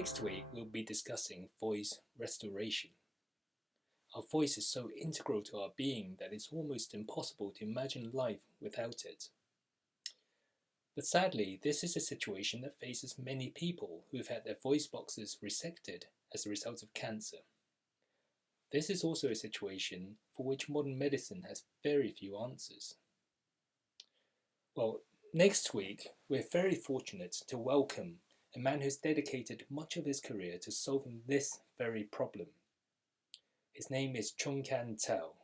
Next week, we'll be discussing voice restoration. Our voice is so integral to our being that it's almost impossible to imagine life without it. But sadly, this is a situation that faces many people who've had their voice boxes resected as a result of cancer. This is also a situation for which modern medicine has very few answers. Well, next week, we're very fortunate to welcome a man who's dedicated much of his career to solving this very problem. His name is Chung-Kan Tsao.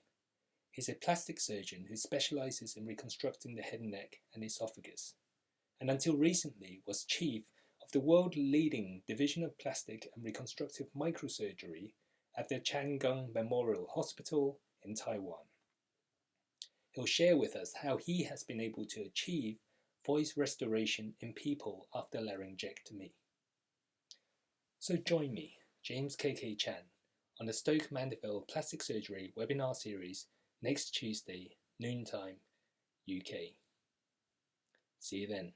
He's a plastic surgeon who specializes in reconstructing the head and neck and esophagus, and until recently was chief of the world-leading division of plastic and reconstructive microsurgery at the Chang Gung Memorial Hospital in Taiwan. He'll share with us how he has been able to achieve voice restoration in people after laryngectomy. So join me, James K.K. Chan, on the Stoke Mandeville Plastic Surgery webinar series next Tuesday, noontime, UK. See you then.